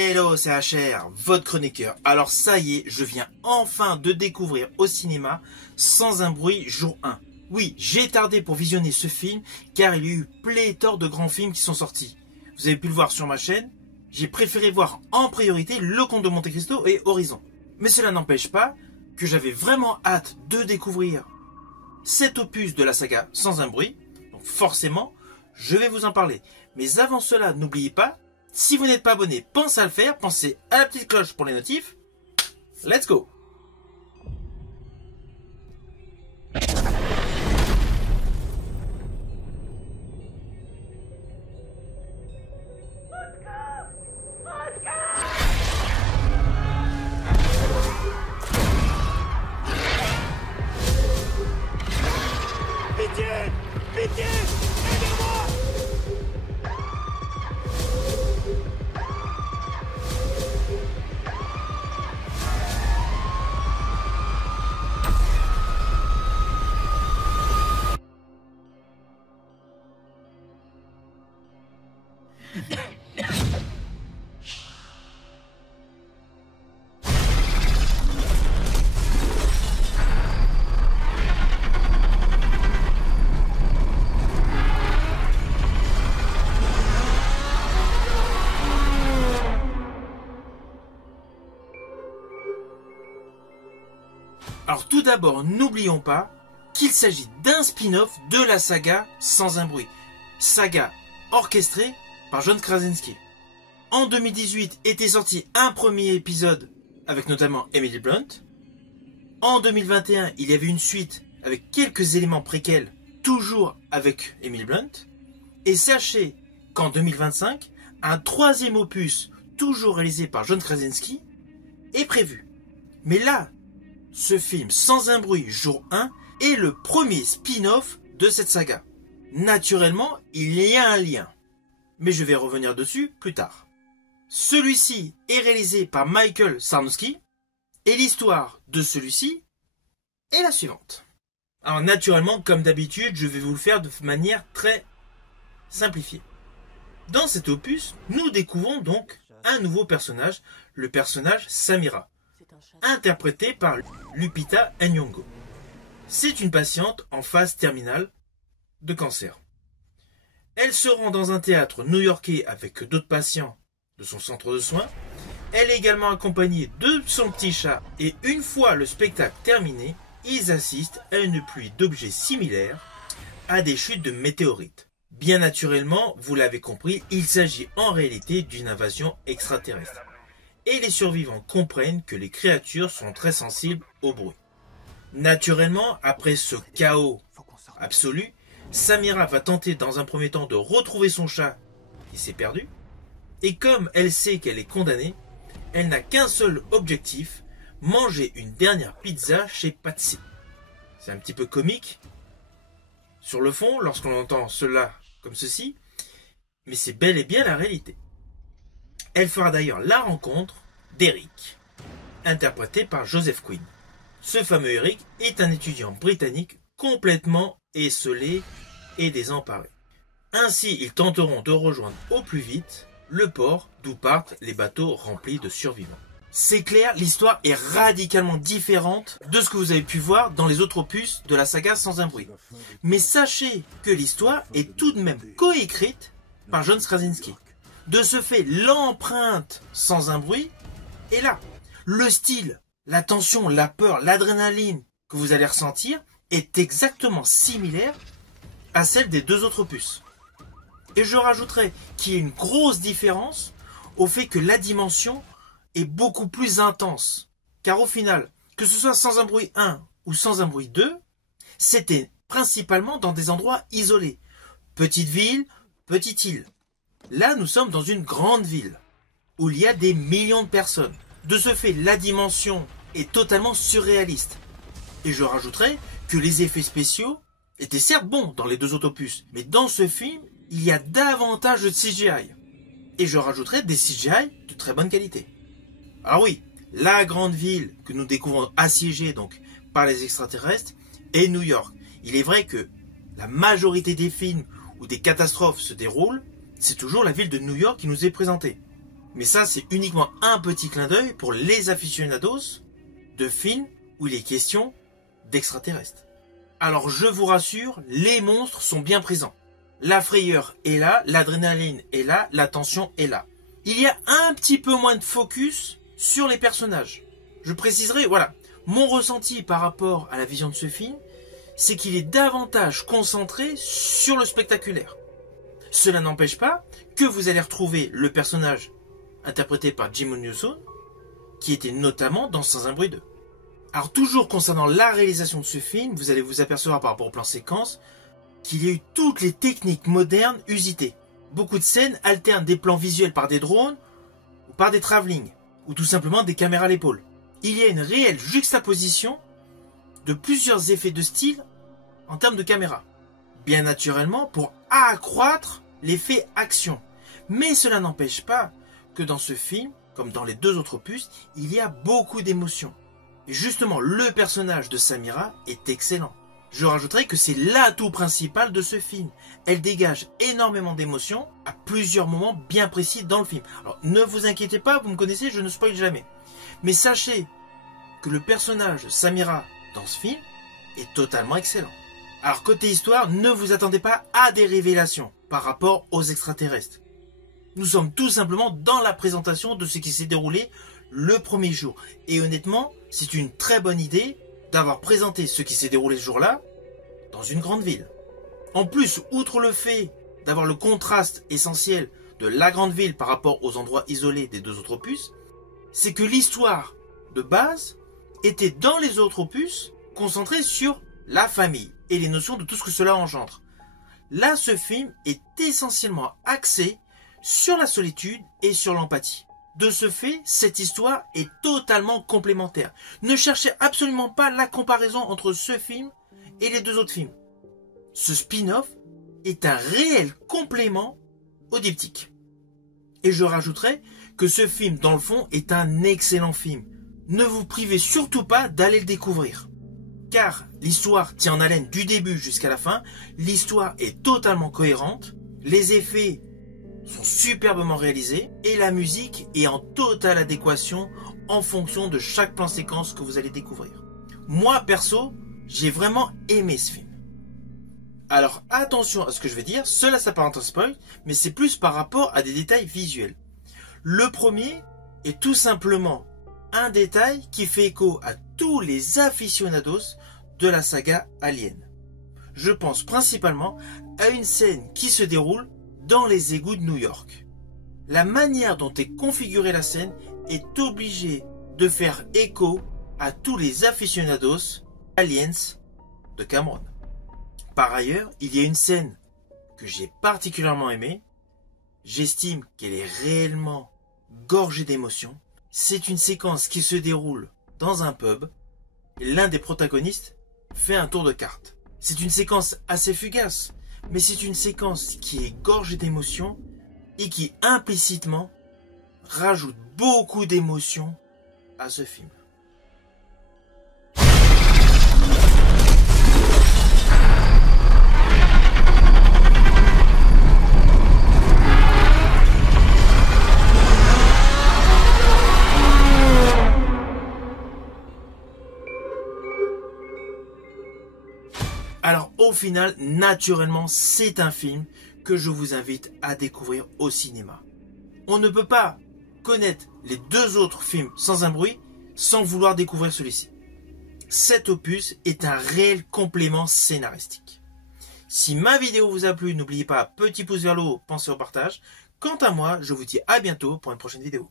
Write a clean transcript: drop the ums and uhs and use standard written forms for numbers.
Hello, c'est HR, votre chroniqueur. Alors ça y est, je viens enfin de découvrir au cinéma Sans un bruit jour 1. Oui, j'ai tardé pour visionner ce film car il y a eu pléthore de grands films qui sont sortis. Vous avez pu le voir sur ma chaîne, j'ai préféré voir en priorité Le Comte de Monte Cristo et Horizon. Mais cela n'empêche pas que j'avais vraiment hâte de découvrir cet opus de la saga Sans un bruit. Donc forcément, je vais vous en parler. Mais avant cela, n'oubliez pas, si vous n'êtes pas abonné, pensez à le faire, pensez à la petite cloche pour les notifs. Let's go! Pitié! Pitié! Aidez-moi! Alors tout d'abord, n'oublions pas qu'il s'agit d'un spin-off de la saga Sans un bruit. Saga orchestrée par John Krasinski. En 2018 était sorti un premier épisode avec notamment Emily Blunt. En 2021, il y avait une suite avec quelques éléments préquels, toujours avec Emily Blunt. Et sachez qu'en 2025, un troisième opus, toujours réalisé par John Krasinski, est prévu. Mais là, ce film Sans un bruit jour 1 est le premier spin-off de cette saga. Naturellement, il y a un lien, mais je vais revenir dessus plus tard. Celui-ci est réalisé par Michael Sarnowski et l'histoire de celui-ci est la suivante. Alors naturellement, comme d'habitude, je vais vous le faire de manière très simplifiée. Dans cet opus, nous découvrons donc un nouveau personnage, le personnage Samira, interprétée par Lupita Nyong'o. C'est une patiente en phase terminale de cancer. Elle se rend dans un théâtre new-yorkais avec d'autres patients de son centre de soins. Elle est également accompagnée de son petit chat et une fois le spectacle terminé, ils assistent à une pluie d'objets similaires à des chutes de météorites. Bien naturellement, vous l'avez compris, il s'agit en réalité d'une invasion extraterrestre. Et les survivants comprennent que les créatures sont très sensibles au bruit. Naturellement, après ce chaos absolu, Samira va tenter dans un premier temps de retrouver son chat qui s'est perdu. Et comme elle sait qu'elle est condamnée, elle n'a qu'un seul objectif, manger une dernière pizza chez Patsy. C'est un petit peu comique sur le fond lorsqu'on entend cela comme ceci, mais c'est bel et bien la réalité. Elle fera d'ailleurs la rencontre d'Eric, interprété par Joseph Quinn. Ce fameux Eric est un étudiant britannique complètement esseulé et désemparé. Ainsi, ils tenteront de rejoindre au plus vite le port d'où partent les bateaux remplis de survivants. C'est clair, l'histoire est radicalement différente de ce que vous avez pu voir dans les autres opus de la saga Sans un bruit. Mais sachez que l'histoire est tout de même coécrite par John Krasinski. De ce fait, l'empreinte Sans un bruit est là. Le style, la tension, la peur, l'adrénaline que vous allez ressentir est exactement similaire à celle des deux autres opus. Et je rajouterai qu'il y a une grosse différence au fait que la dimension est beaucoup plus intense. Car au final, que ce soit Sans un bruit 1 ou Sans un bruit 2, c'était principalement dans des endroits isolés. Petite ville, petite île. Là, nous sommes dans une grande ville où il y a des millions de personnes. De ce fait, la dimension est totalement surréaliste. Et je rajouterai que les effets spéciaux étaient certes bons dans les deux autres opus, mais dans ce film, il y a davantage de CGI. Et je rajouterai des CGI de très bonne qualité. Alors oui, la grande ville que nous découvrons assiégée donc par les extraterrestres est New York. Il est vrai que la majorité des films où des catastrophes se déroulent, c'est toujours la ville de New York qui nous est présentée. Mais ça, c'est uniquement un petit clin d'œil pour les aficionados de films où il est question d'extraterrestres. Alors je vous rassure, les monstres sont bien présents. La frayeur est là, l'adrénaline est là, la tension est là. Il y a un petit peu moins de focus sur les personnages. Je préciserai, voilà, mon ressenti par rapport à la vision de ce film, c'est qu'il est davantage concentré sur le spectaculaire. Cela n'empêche pas que vous allez retrouver le personnage interprété par Jim Newson, qui était notamment dans Sans un bruit 2. Alors toujours concernant la réalisation de ce film, vous allez vous apercevoir par rapport au plan séquence qu'il y a eu toutes les techniques modernes usitées. Beaucoup de scènes alternent des plans visuels par des drones ou par des travelling ou tout simplement des caméras à l'épaule. Il y a une réelle juxtaposition de plusieurs effets de style en termes de caméra. Bien naturellement pour accroître l'effet action. Mais cela n'empêche pas que dans ce film, comme dans les deux autres opus, il y a beaucoup d'émotions. Et justement, le personnage de Samira est excellent. Je rajouterai que c'est l'atout principal de ce film. Elle dégage énormément d'émotions à plusieurs moments bien précis dans le film. Alors ne vous inquiétez pas, vous me connaissez, je ne spoil jamais. Mais sachez que le personnage de Samira dans ce film est totalement excellent. Alors côté histoire, ne vous attendez pas à des révélations par rapport aux extraterrestres. Nous sommes tout simplement dans la présentation de ce qui s'est déroulé le premier jour. Et honnêtement, c'est une très bonne idée d'avoir présenté ce qui s'est déroulé ce jour-là dans une grande ville. En plus, outre le fait d'avoir le contraste essentiel de la grande ville par rapport aux endroits isolés des deux autres opus, c'est que l'histoire de base était dans les autres opus concentrée sur la famille et les notions de tout ce que cela engendre. Là, ce film est essentiellement axé sur la solitude et sur l'empathie. De ce fait, cette histoire est totalement complémentaire. Ne cherchez absolument pas la comparaison entre ce film et les deux autres films. Ce spin-off est un réel complément au diptyque. Et je rajouterai que ce film, dans le fond, est un excellent film. Ne vous privez surtout pas d'aller le découvrir. Car l'histoire tient en haleine du début jusqu'à la fin. L'histoire est totalement cohérente. Les effets sont superbement réalisés et la musique est en totale adéquation en fonction de chaque plan séquence que vous allez découvrir. Moi, perso, j'ai vraiment aimé ce film. Alors attention à ce que je vais dire, cela s'apparente à un spoil, mais c'est plus par rapport à des détails visuels. Le premier est tout simplement un détail qui fait écho à tous les aficionados de la saga Alien. Je pense principalement à une scène qui se déroule dans les égouts de New York. La manière dont est configurée la scène est obligée de faire écho à tous les aficionados Aliens de Cameron. Par ailleurs, il y a une scène que j'ai particulièrement aimée. J'estime qu'elle est réellement gorgée d'émotions. C'est une séquence qui se déroule dans un pub. L'un des protagonistes fait un tour de cartes. C'est une séquence assez fugace, mais c'est une séquence qui est gorgée d'émotions et qui implicitement rajoute beaucoup d'émotions à ce film. Alors au final, naturellement, c'est un film que je vous invite à découvrir au cinéma. On ne peut pas connaître les deux autres films Sans un bruit sans vouloir découvrir celui-ci. Cet opus est un réel complément scénaristique. Si ma vidéo vous a plu, n'oubliez pas, petit pouce vers le haut, pensez au partage. Quant à moi, je vous dis à bientôt pour une prochaine vidéo.